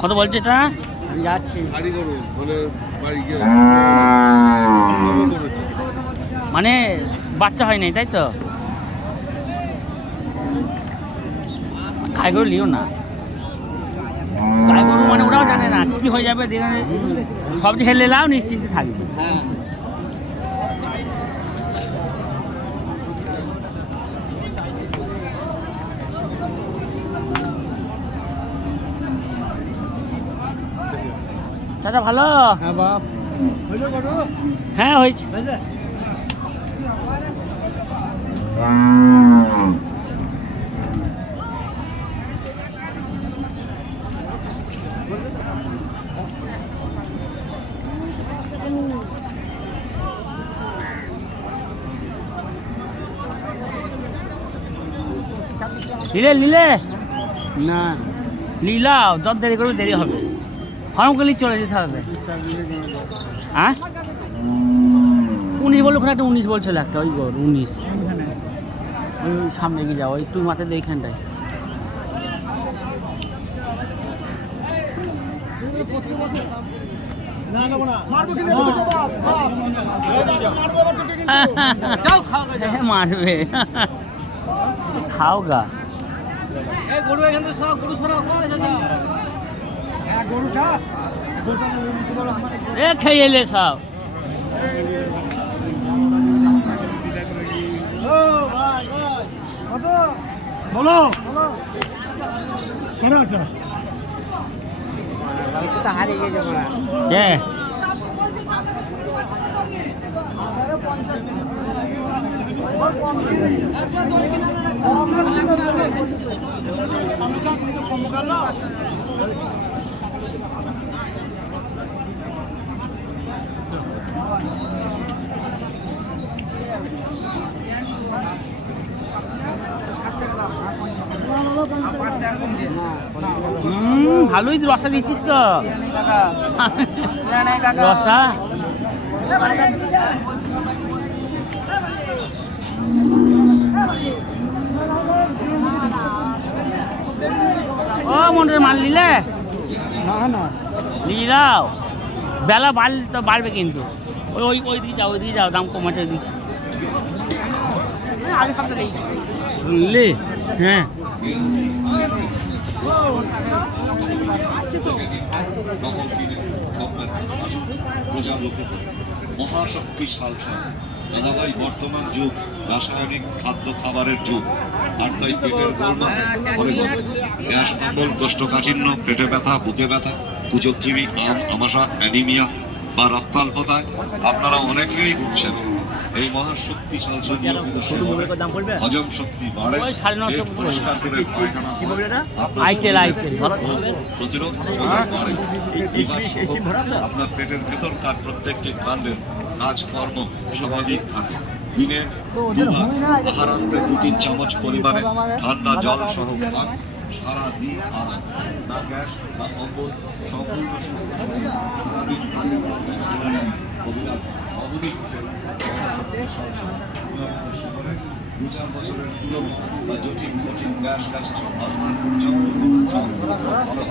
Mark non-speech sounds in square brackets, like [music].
কত বলছে এটা? আমি যাচ্ছি। গাড়ি করুন বলে বাড়ি গিয়ে মানে বাচ্চা হয় নাই তাই তো? গাই গরু লিও না। গাই গরু মানে ওরাও জানে না কি হয়ে যাবে সব যে হেলে লাও নিশ্চিন্তে থাকবে। হ্যাঁ। চাচা ভালো? হ্যাঁ বাপ। হ্যাঁ হয়েছে। নিলে নিলে? না। লিলাও যত দেরি করবে দেরি হবে। ফর্ম করলেই চলে যেতে হবে। হ্যাঁ? উনিশ বলল ওখানে একটা উনিশ বলছিল একটা ওই গর উনিশ। ওই সামনে গিয়ে যাও ওই তুই মাথায় এইখানটায় [laughs] মারবে। খাও গা গরু এখান থেকে গরু সরা এ খেয়ে এলে সব। বলো। সাড়ে গেছে হ্যাঁ হুম ভালোই রসা দিচ্ছিস তো। রসা? ও মন্ডল মাল নিলে না না। নিয়ে যাও। বেলা বাড়লে তো বাড়বে কিন্তু। ওই ওই ওই দিকে যাও ওই দিকে যাও দাম কমাতে দিকে। নেই বুঝলি হ্যাঁ। মহাশক্তিশাল দাদাভাই বর্তমান যুগ রাসায়নিক খাদ্য খাবারের যুগ। আর তাই পেটের গোলমাল ঘরে ঘরে গ্যাস অম্বল কোষ্ঠকাঠিন্য পেটে ব্যথা বুকে ব্যথা কুচক্রিমি আম আমাশা অ্যানিমিয়া বা রক্তাল্পতায় আপনারা অনেকেই ভুগছেন। এই নিয়মিত হজম শক্তি বাড়ে পরিষ্কার করে পায়খানা প্রতিরোধ ক্ষমতা বাড়ে। আপনার পেটের ভেতরকার প্রত্যেকটি কাণ্ডের কাজকর্ম স্বাভাবিক থাকে। দিনে দুবার আহারান্তে দু তিন চামচ পরিমাণে ঠান্ডা জল সহ খান। সারা দিন আর না গ্যাস না অম্বল সম্পূর্ণ সুস্থ সারাদিন সেবনে দু চার বছরের পুরনো বা জটিল কঠিন গ্যাস গ্যাস্ট্রিক আলসার পর্যন্ত সম্পূর্ণ ভালো